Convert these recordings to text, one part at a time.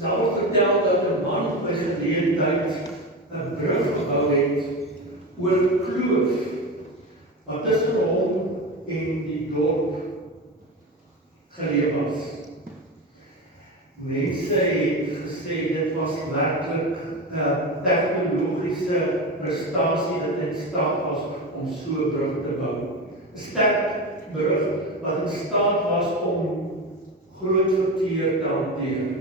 Daar word vertel dat 'n man by sy lewenstyd 'n brug gebou het oor 'n kloof wat tussen hom en die dorp geleë was. Mense het gesê dit was werklik 'n tegnologiese prestasie dat in staat was om so 'n brug te bou. 'n Sterk brug wat in staat was om groot verkeer te hanteer.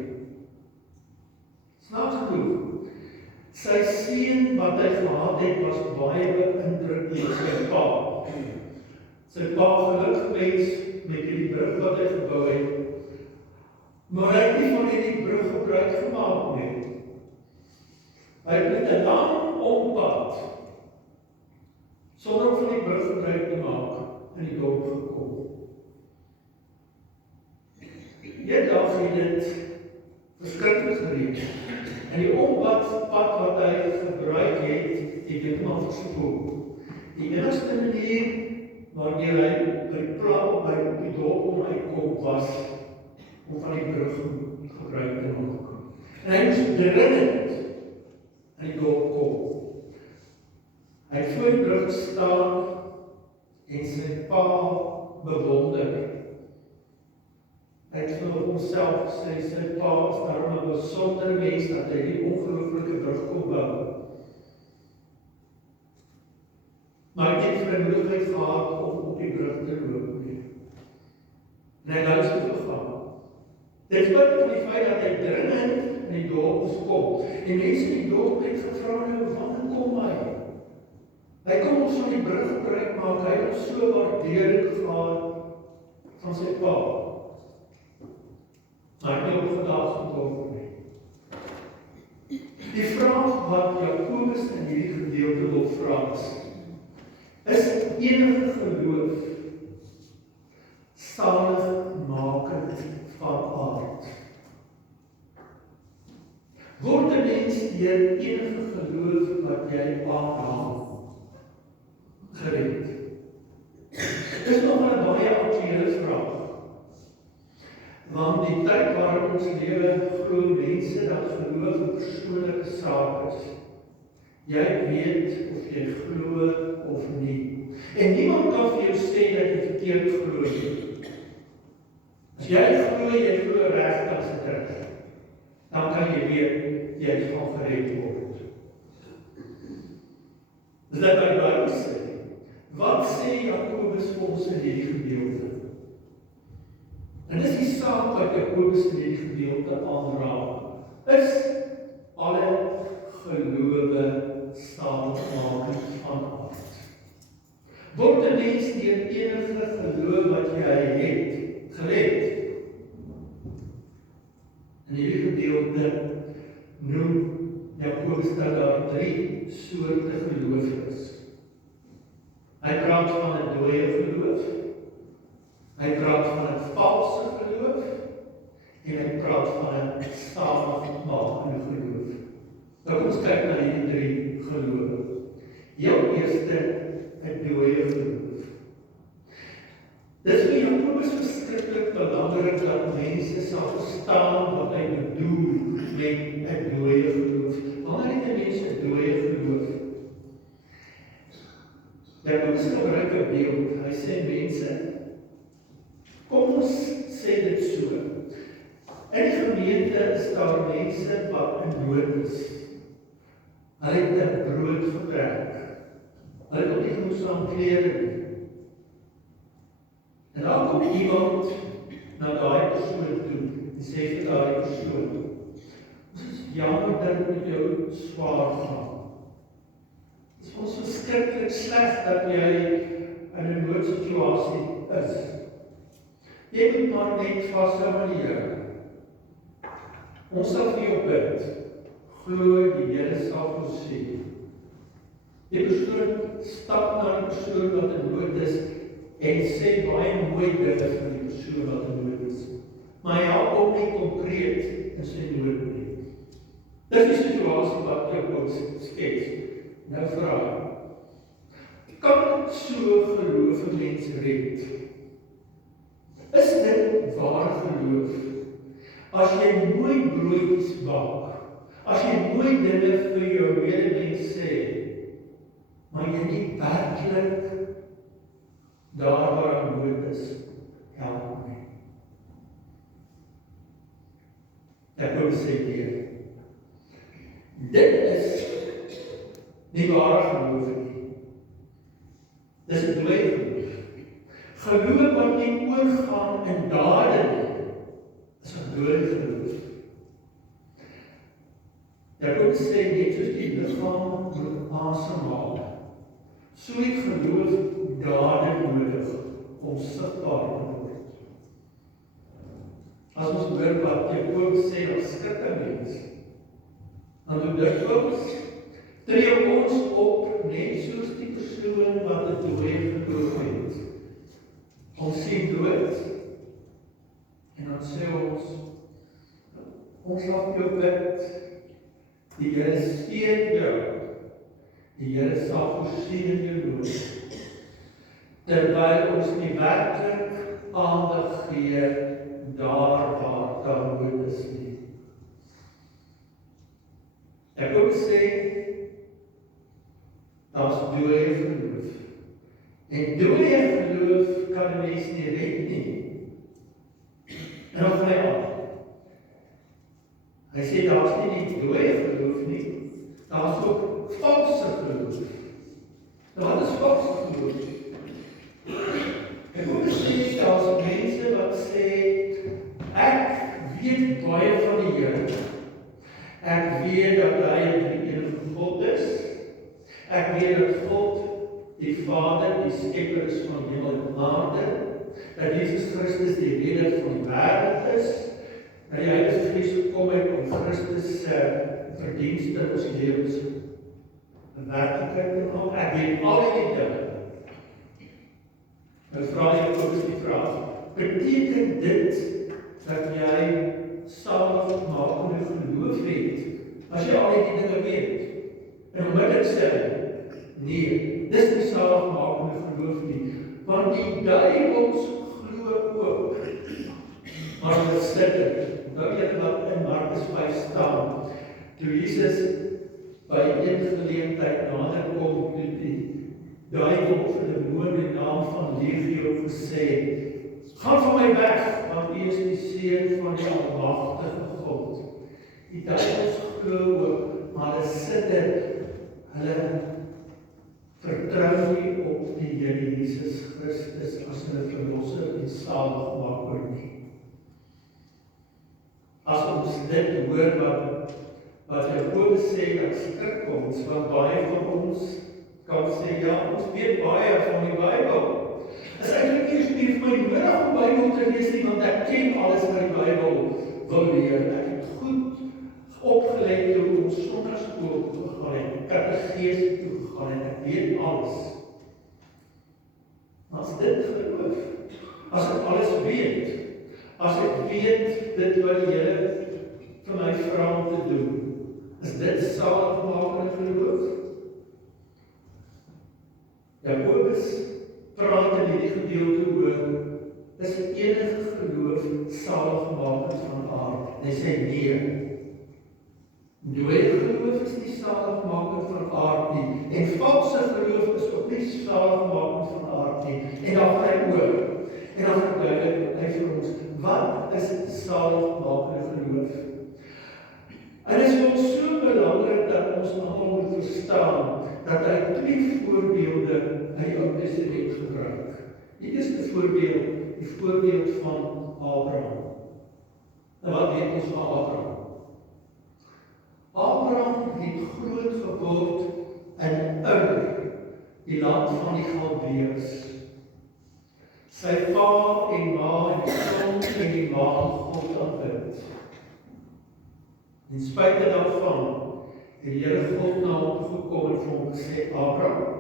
Snaaks genoeg, sy seun wat hy gehad het was baie beïndruk deur sy pa. Sy pa geluk mens met die brug wat hy gebou het, maar hy het nie van hierdie brug gebruik gemaak nie. Hy het met 'n lang ompad, sonder om van die brug gebruik te maak, in die dorp gekom. Eendag het dit verskriklik gereën, en die ompad wat hy gebruik het heeltemal verspoel. Die enigste manier waarmee hy by die dorp om uitkom was om van die brug gebruik te maak. En hy moes dringend in die dorp kom. Hy het voor die brug gestaan en sy pa bewonder. Hy het vir homself gesê, sy pa is daarom 'n besondere mens dat hy die ongelooflike brug kon bou. Maar hy het vrymoedigheid gehad om op die brug te loop nie. En hy luister gegaan. Dit spit van die feit dat hy dringend in die dorp moes kom. En mense in die dorp het gevra, wanneer kom hy? Hy kom ons van die brug gebruik maak, hy het so waardering gehad van sy pa. Maar hy het nie opgedaag gekom nie. Die vraag wat Jakobus in hierdie gedeelte wil vra is enige geloof saligmakend van aard? Word 'n mens deur enige geloof wat jy aanhaal gered? Dis nog 'n baie aktuele vraag. Want die tyd waarin ons lewe, glo mense dat geloof 'n persoonlike saak is. Jy weet of jy glo of nie. En niemand kan vir jou sê dat jy verkeerd glo nie. As jy glo reg, dan is dit reg. Dan kan jy weet, jy gaan gered word. Dis dat die Bybel sê. Wat sê Jakobus vir ons in hierdie gedeelte? En dis die saak wat Jakobus in hierdie gedeelte aanraak. Is alle gelowe saligmakend van aard? Word 'n mens deur enige geloof wat jy het, gered? In hierdie gedeelte noem Jakobus dat daar 3 soorte geloof is. Hy praat van 'n dooie geloof, hy praat van 'n valse geloof, en hy praat van 'n saligmakende geloof. Nou kom ons kyk na hierdie 3 gelowe. Heel eerste, 'n dooie geloof. Dit is vir Jakobus verskriklik belangrik dat mense sal verstaan wat hy bedoel met 'n dooie geloof. Wanneer het mense 'n dooie geloof? Jakobus gebruik 'n beeld. Hy sê mense, kom ons sê dit so. In die gemeente is daar mense wat in nood is. Hulle het 'n broodgebrek. Hulle het ook nie genoeg saam klere nie. En dan kom iemand na daai persoon toe en sê vir daai persoon, ons is jammer dat dit met jou swaar gaan. Het is ons verskriklik sleg dat jy in 'n noodsituasie is. Jy moet maar net vashou aan die Here. Ons sal vir jou bid. Glo die Here sal voorsien. Die persoon stap na die persoon wat in nood is en sê baie mooi dinge van die persoon wat in nood is. Maar hy help ook nie konkreet in sy nood nie. Dis die situasie wat Jakobus skets. Nou vra hy, kan so geloof 'n mens red? Is dit ware geloof? as jy mooi broodjies bak, as jy mooi dinge vir jou medemens sê, maar jy nie werklik daar waar nood is, help my. Jakobus sê weer, dit is nie ware geloof nie. Dis 'n dooie geloof. Geloof wat nie oorgaan in dade nie, is 'n dooie geloof. Jakobus sê net soos die liggaam moet asemhaal, so het geloof dade nodig om sigbaar te word. As ons hoor wat Jakobus sê, dan skrik 'n mens. Dan doen dikwels tree ons op net soos die persoon wat 'n dooie geloof het. Ons sien dood en dan sê ons laat jou bid. Die Here steun jou. Die Here sal voorsien in jou nood. Terwyl ons nie werklik aandag gee daar waar daar nood is nie. Ek wil sê, daar's dooie geloof. En dooie geloof kan 'n mens nie red nie. En dan gaan hy aan. Hy sê daar's nie die dooie geloof nie, daar's ook valse geloof. Nou wat is valse geloof? Ek wil sê daar's mense wat sê, ek weet baie van die Here. Ek weet dat hy 'n enige God is. Ek weet dat God, die Vader, die skepper is van hemel en aarde, dat Jesus Christus die redder van die wêreld is, dat die Heilige Gees gekom het om Christus verdienste in ons lewens 'n werklikheid te maak. Ek weet al die dinge. Nou vra Jakobus die vraag, beteken dit dat jy saligmakende geloof het, as jy al die dinge weet? En onmiddellik sê hy, nee, dis nie saligmakende geloof nie, want die duiwels glo ook. Maar dit sê dit, nou jy wat in Markus 5 staan, toe Jesus by een geleentheid nader kom, toe die duiwel of 'n demoon in naam van Legio gesê, gaan van my weg, want U is die Seun van die Almagtige God. Die duiwels glo ook, maar hulle hulle vertrou nie op die Here Jesus Christus as hulle verlosser en saligmaker nie. As ons dit hoor wat Jakobus sê, dat skrik ons, want baie van ons kan sê, ja, ons weet baie van die Bybel. Is eintlik nie vir my nodig om Bybel te lees nie, want ek ken alles wat die Bybel wil leer. Ek het goed opgeleid toe ons sonderskool toe gegaan het, kategees toe gegaan het, ek weet alles. As dit geloof, as ek alles weet, as ek weet dit wat die Here vir my vra om te doen, is dit saligmakende geloof? Jakobus praat in hierdie gedeelte oor, is enige geloof saligmakend van aard? En hy sê nee. Dooie geloof is nie saligmakend van aard nie, en valse geloof is ook nie saligmakend van aard nie. En dan gaan hy oor, en dan verduidelik hy vir ons, wat is saligmakende geloof? En dit is vir ons so belangrik dat ons almal moet verstaan dat hy 2 voorbeelde uit die Ou Testament gebruik. Die eerste voorbeeld, die voorbeeld van Abraham. Nou wat weet ons van Abraham? Abraham het groot geword in Ur, die land van die Galdeërs. Sy pa en ma het die son en die maan God aanbid. En spite daarvan, het die Here God na hom gekom en vir hom gesê, Abraham,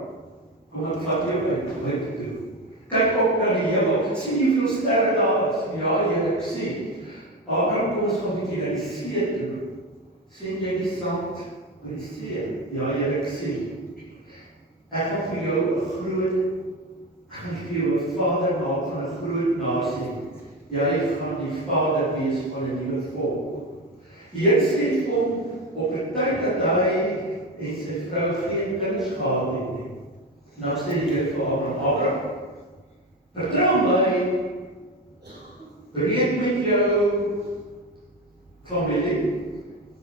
kom ek vat jou buite toe. Kyk op na die hemel, sien jy hoeveel sterre daar is? Ja, Here, ek sien. Abraham, kom ons gaan 'n bietjie na die see toe. Sien jy die sand by die see? Ja, Here, ek sien. Ek gaan vir jou 'n vader maak van 'n groot nasie. jy gaan die vader wees van 'n nuwe volk. Die Here sê vir hom op 'n tyd dat hy en sy vrou geen kinders gehad het nie. Nou sê die Here vir Abraham, vertrou my, breek met jou familie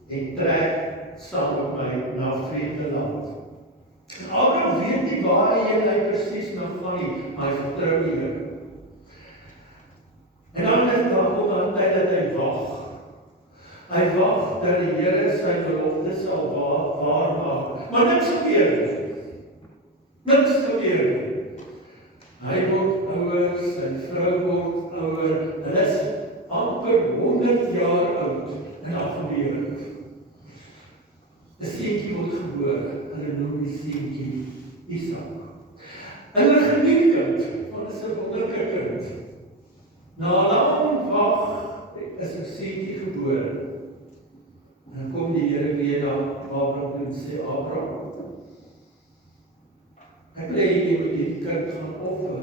en trek saam met my na vreemde land. En Abraham weet nie waar hy presies na gaan nie, maar hy vertrou die Here. En dan is daar ook 'n tyd dat hy wag. Hy wag dat die Here sy belofte sal waarmaak. Maar niks gebeur nie. Niks gebeur nie. Hy word ouer, sy vrou word ouer, hulle is amper 100 jaar oud en dan gebeur het. 'n seentjie word gebore, hulle noem die seentjie Isak. En 'n geliefde kind, want dit is 'n wonderlike kind. Na lang wag is 'n seentjie gebore. En dan kom die Here weer na Abraham en sê, Abraham, ek wil hê jy moet die kind gaan offer.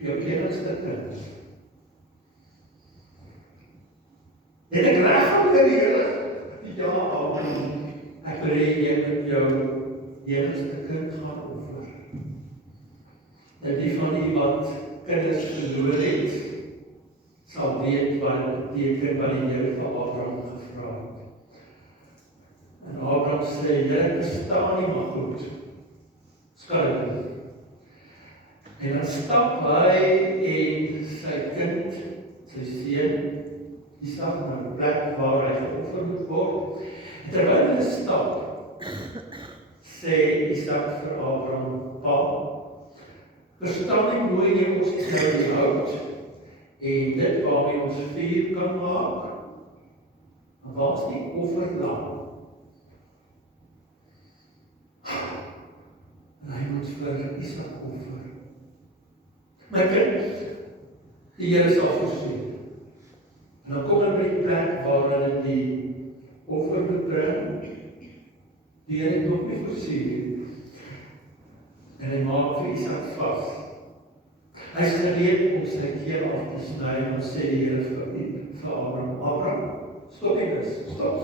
Jou enigste kind. Het ek reg om te Here? Ja, Abraham, ek wil hê jy moet jou enigste kind gaan offer. Nou die van u wat kinders verloor het, sal weet wat dit beteken wat die Here vir Abraham gevra het. En Abraham sê, Here, ek verstaan nie maar goed. Skryf. En dan stap hy en sy kind, sy seun, Isak na 'n plek waar hy geoffer moet word. En terwyl hulle stap, sê Isak vir Abraham, Pa, verstaan nie mooi nie ons nou hout en dit waarmee ons vuur kan maak. En waar is die offerlam? En hy moet vir Isak offer. My kind, die Here sal voorsien. En dan kom hulle by die plek waar hulle die offer moet bring. Die Here het nog nie voorsien. En hy maak vir Isak vas. Hy is gereed om sy keel af te sny en sê die Here vir Abraham, Abraham, stop eers, stop.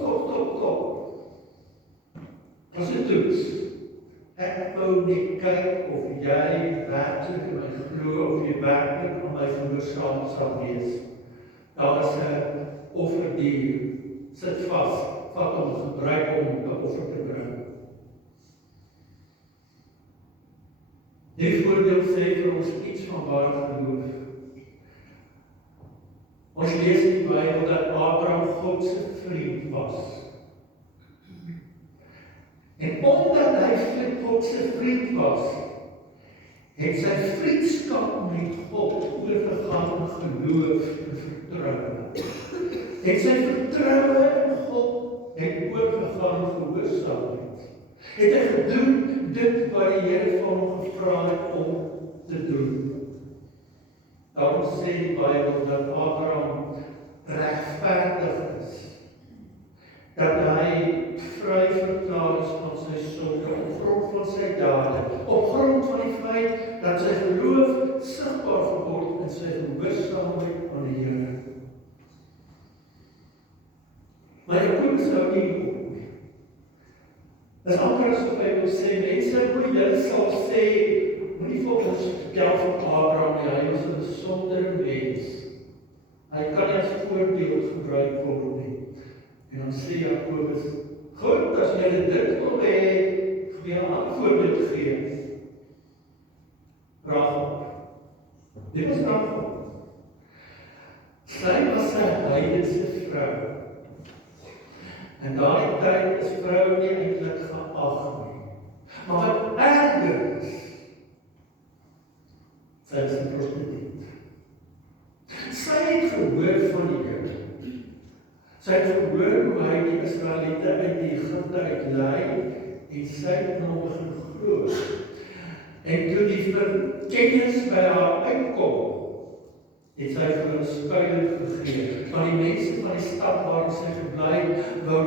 As dit toets, ek wou net kyk of jy werklik in my glo, of jy werklik aan my gehoorsaam sal wees. Daar is 'n offerdier, sit vas, vat hom, gebruik hom om 'n offer te bring. Die voorbeeld sê vir ons iets van ware geloof. Ons lees in die Bybel dat Abraham God se vriend was. En omdat hy God se vriend was, het sy vriendskap met God oorgegaan in geloof en vertroue. Het sy vertroue in God het oorgegaan in gehoorsaamheid. Het hy gedoen dit wat die Here van hom gevra het om te doen. Daarom sê die Bybel dat Abraham regverdig is. Dat hy vry verklaar is van sy sonde op grond van sy dade, op grond van die feit dat sy geloof sigbaar geword in sy gehoorsaamheid aan die Here. Maar Jakobus hou nie op. Dit is amper asof hy wil sê, mense, hoe julle sal sê, moenie volgens vertel van Abraham nie, hy was 'n besondere mens. Hy kan nie as voorbeeld gebruik word nie. En dan sê Jakobus, goed, as jy dit wil hê, vir jou 'n voorbeeld gee. Rahab. Dit was Rahab. Sy was 'n heidense vrou. En daai tyd is vrou nie eintlik geag nie. Maar wat erger is, sy is 'n prostituut. Sy het gehoor van die Here. Sy het gehoor hoe hy die Israeliete uit Egipte uitlei en sy het hom begin glo. En toe die verkennis by haar uitkom, het sy vir hulle skuiling gegee. Van die mense van die stad waar sy gebly, wou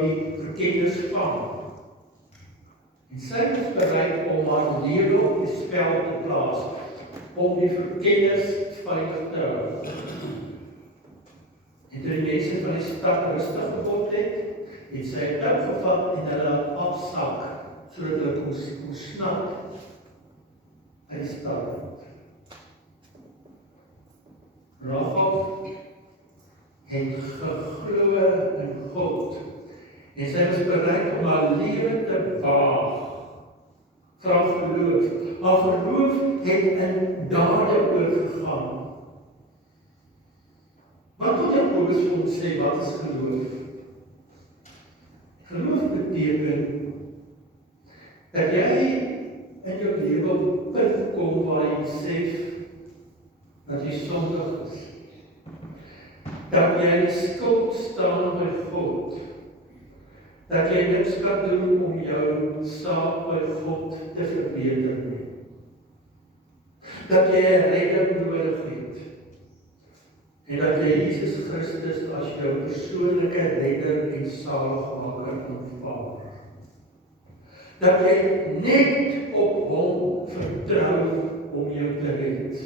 die verkennis vang. En sy was bereid om haar lewe op die spel te plaas, om die verkennis veilig te hou. En toe die mense van die stad rustig geword het sy 'n dak gevat en hulle laat afsak, sodat hulle kon snap uit die stad. Rahab het geglo in God, en sy was bereid om haar lewe te waag vir haar geloof. Haar geloof het in dade oorgegaan. Wat wil Jakobus vir ons sê, wat is geloof? Geloof beteken dat jy in jou lewe op 'n punt kom waar jy besef dat jy sondig is. Dat jy skuld staan by God. Dat jy niks kan doen om jou saak by God te verbeter nie. Dat jy 'n redder nodig het. En dat jy Jesus Christus as jou persoonlike redder en saligmaker aanvaar. Dat jy net op hom vertrou om jou te red.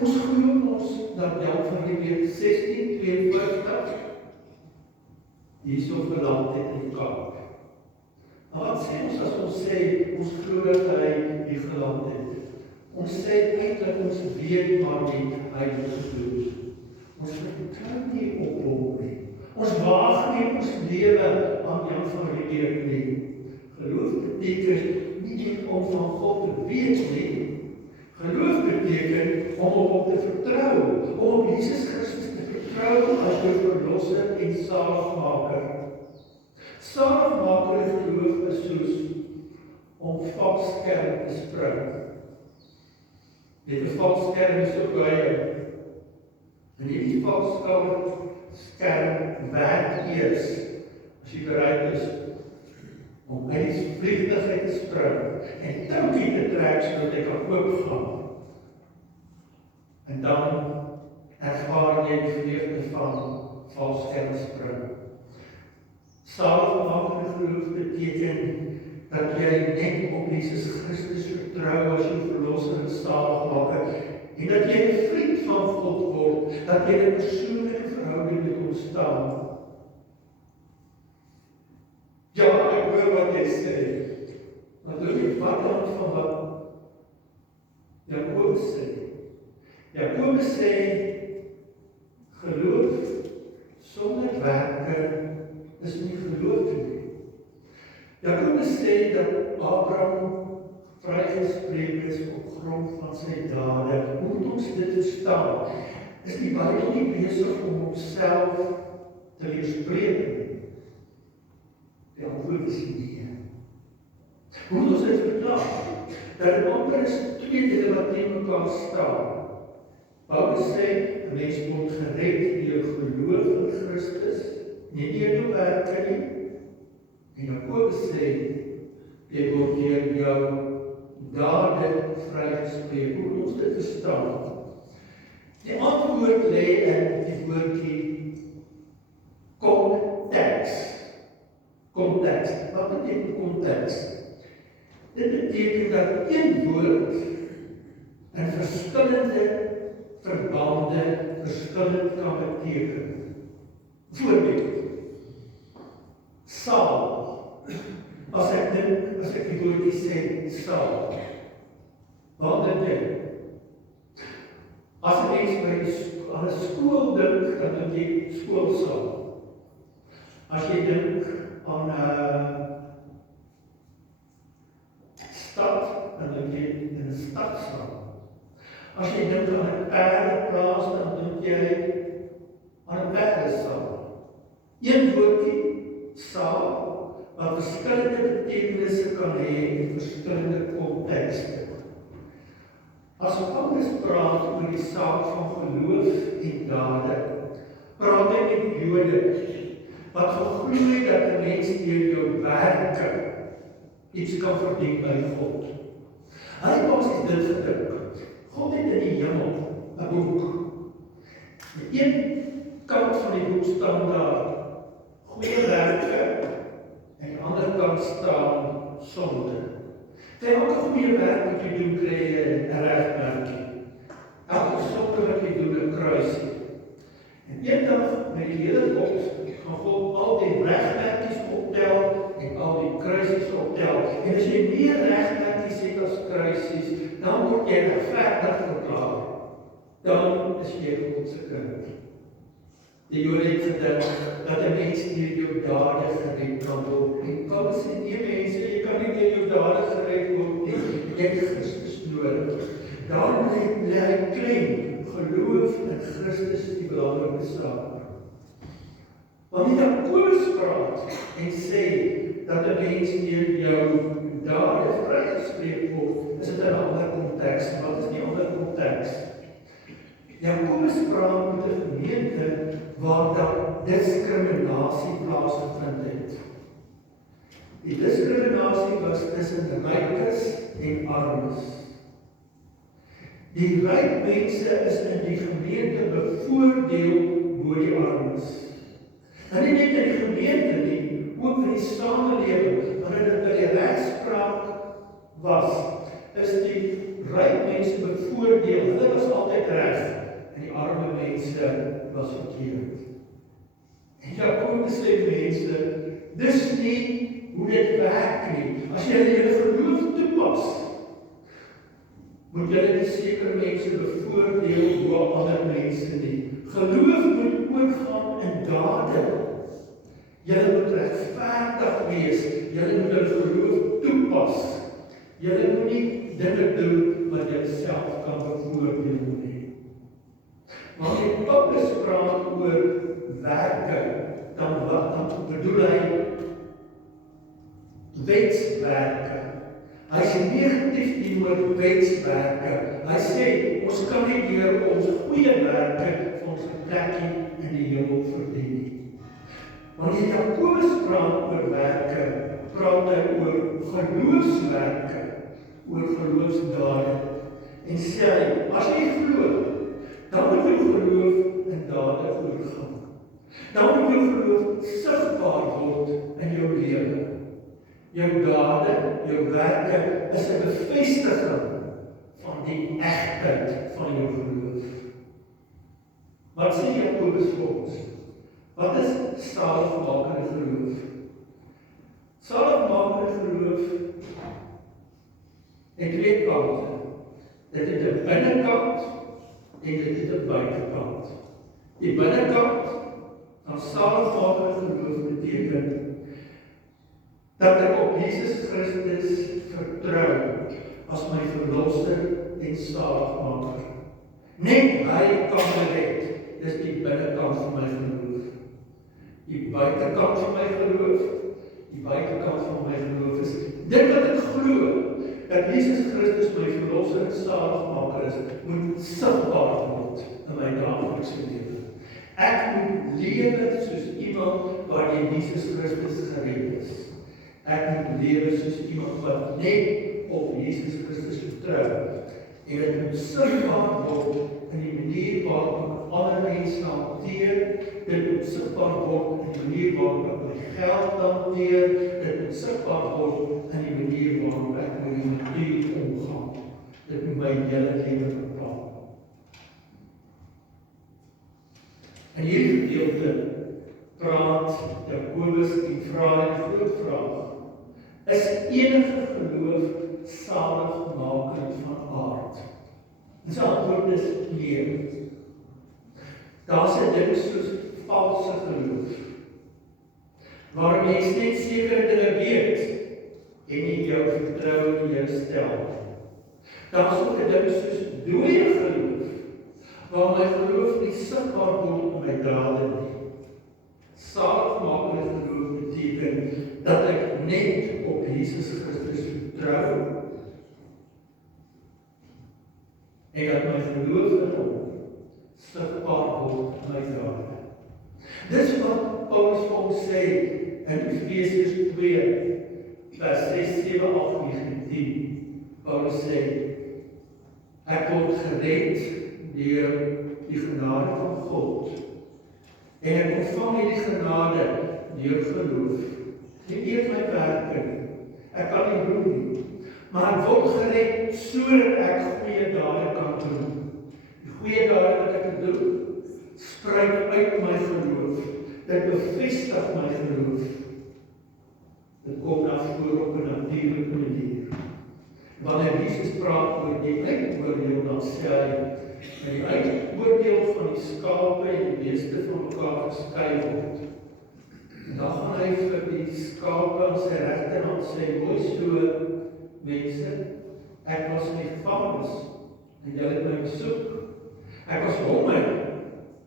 Ons glo dat Jan van die Week 16:52 hierso verland het in die Kaap. Maar wat sê ons as ons sê, ons glo dat hy hier geland het? Ons sê eintlik ons weet maar net hy het geglo. Ons vertrou nie op hom nie. Ons waag nie ons lewe aan Jan van die Week nie. Geloof beteken nie net om van God te weet nie. Geloof beteken om op hom te vertrou, om op Jesus Christus te vertrou as jou verlosser en saligmaker. Saligmaker en geloof is soos om valskerm te spring. Met 'n valskerm is so baie. En hierdie valskerm werk eers as jy bereid is om uit die vliegtuig te spring en toukie te trek sodat jy kan oopgaan. En dan ervaar jy die vreugde van valskerm spring. Saligmaker geloof beteken dat jy net op Jesus Christus vertrou as jou verlosser en saligmaker en dat jy 'n vriend van God word, dat jy 'n persoonlike verhouding met hom staan. Ja, ek hoor wat jy sê. Maar doe jy wat dan van wat Jakobus sê? Jakobus sê, geloof sonder werke is nie geloof nie. Jakobus sê dat Abraham vrygespreek is op grond van sy dade. Hoe moet ons dit verstaan? Is die Bybel nie besig om homself te weerspreek nie? Die antwoord is nee. Hoe moet ons dit verklaar? Dat in amper is twee dele wat teen mekaar staan. Paulus sê, 'n mens word gered deur geloof in Christus, nie deur jou werke nie. En Jakobus sê, jy word deur jou dade vrygespreek. Hoe moet ons dit verstaan? Die antwoord lê in die woordjie konteks. Konteks. Wat beteken konteks? Dit beteken dat een woord in verskillende verbande verskillend kan beteken. Voorbeeld, saal. As ek die woordjie sê, saal. Wat beteken? As ek aan 'n skool dink, dan dink jy skoolsaal. As jy dink aan 'n stad, dan dink jy in 'n stadsaal. As jy dink aan 'n perdeplaas, dan dink jy aan 'n perdesaal. Een woordjie, saal, wat verskillende betekenisse kan hê in verskillende kontekste. As ons praat oor die saak van geloof en dade, praat hy met Jode wat geglo het dat 'n mens deur jou werke iets kan verdien by God. Hy het basies dit gedink. God het in die hemel 'n boek. Aan een kant van die boek staan daar goeie werke en aan die ander kant staan sonde. Vir elke goeie werk wat jy doen, kry jy 'n regmerkie. Elke sonde wat jy doen, 'n kruisie. En eendag met die hele bos gaan God al die regmerkies optel en al die kruisies optel. En as jy meer regmerkies het as kruisies, dan word jy regverdig verklaar. Dan is jy God se kind. Die Jode het gedink dat 'n mens deur jou dade gered kan word. En Paulus sê, nee mense, jy kan nie deur jou dade gered word nie. Jy het Christus nodig. Daarom lê hy klem, geloof in Christus die belangrike saak. Wanneer Jakobus praat en sê dat 'n mens deur jou dade vrygespreek word, is dit in 'n ander konteks. Wat is die ander konteks? Jakobus praat met 'n gemeente waar daar diskriminasie plaasgevind het. Die diskriminasie was tussen rykes en armes. Die ryk mense is in die gemeente bevoordeel bo die armes. En nie net in die gemeente nie, ook in die samelewing, wanneer dit by die regspraak was, is die ryk mense bevoordeel. Hulle was altyd reg en die arme mense was verkeerd. En Jakobus sê mense, dis nie hoe dit werk nie. As jy julle geloof toepas, moet julle nie sekere mense bevoordeel bo ander mense nie. Geloof moet oorgaan in dade. Julle moet regverdig wees. Julle moet julle geloof toepas. Julle moet nie dinge doen wat julle self kan bevoordeel nie. Wanneer Paulus praat oor werke, dan bedoel hy wetswerke. Hy is negatief teenoor wetswerke. Hy sê, ons kan nie deur ons goeie werke vir ons 'n plekkie in die hemel verdien nie. Wanneer Jakobus praat oor werke, praat hy oor geloofswerke, oor geloofsdade. En sê hy, as jy glo, dan moet jou geloof in dade oorgaan. Dan moet jou geloof sigbaar word in jou lewe. Jou dade, jou werke is 'n bevestiging van die egtheid van jou geloof. Wat sê Jakobus vir ons? Wat is saligmakende geloof? Saligmakende geloof het twee kante. Dit het 'n binnekant en dit het 'n buitekant. Die binnekant van saligmakende geloof beteken dat ek op Jesus Christus vertrou as my verlosser en saligmaker. Net hy kan my red. Dis die binnekant van my geloof. Die buitekant van my geloof, is dit wat ek glo, dat Jesus Christus my verlosser en saligmaker is, moet sigbaar word in my daaglikse lewe. Ek moet lewe soos iemand waar Jesus Christus gered is. Ek moet lewe soos iemand wat net op Jesus Christus vertrou. En dit moet sigbaar word in die manier waarop ek ander mense hanteer. Dit moet sigbaar word in die manier waarop ek my geld hanteer. Dit moet sigbaar word in die manier waarop ek met die natuur omgaan. Dit moet my hele lewe bepaal. In hierdie gedeelte praat Jakobus en vra 'n groot vraag. Is enige geloof saligmakend van aard? En sy antwoord is nee. Daar's 'n ding soos valse geloof, waar mens net sekere dinge weet en nie jou vertroue in jou stel. Daar's ook 'n ding soos dooie geloof, waar my geloof nie sigbaar word op my dade nie. Saligmakende geloof beteken dat ek net op Jesus Christus vertrou en dat my geloof in hom sigbaar word in my dade. Dis wat Paulus vir ons sê in Efesiërs 2 vers 6, 7, 8, 9 en 10. Paulus sê, ek word gered deur die genade van God. En ek ontvang hierdie genade deur geloof. Nie eers my werke nie. Ek kan nie doen nie. Maar ek word gered sodat ek goeie dade kan doen. Die goeie dade wat ek doen, spruit uit my geloof. Dit bevestig my geloof. Dit kom na vore op 'n natuurlike manier. Wanneer Jesus praat oor die uitoordeel, dan sê hy, die uitoordeel van die skape en die beeste van mekaar geskei word. En dan gaan hy vir die skape aan sy regterhand sê, mooi so, mense, ek was in die gevangenis, en julle het my besoek. Ek was honger,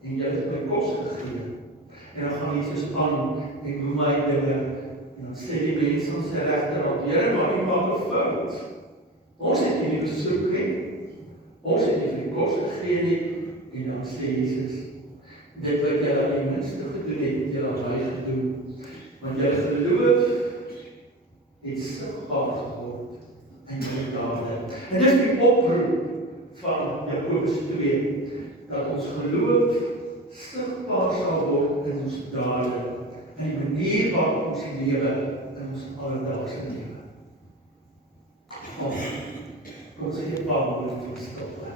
en julle het my kos gegee. En dan gaan Jesus aan, en noem my dinge, en dan sê die mense aan sy regterhand, Here, maar u maak 'n fout. Ons het nie besoek nie, ons het nie vir die kos gegee nie, en dan sê Jesus, dit wat jy aan die minste gedoen het, jy aan my gedoen, want jy geloof het sigbaar geword in jou dade. En dis die oproep van Jakobus 2, dat ons geloof sigbaar sal word in ons dade, in die manier waarop ons lewe, in ons alledaagse lewe. Kom, ons gee 'n paar woorde van stilte.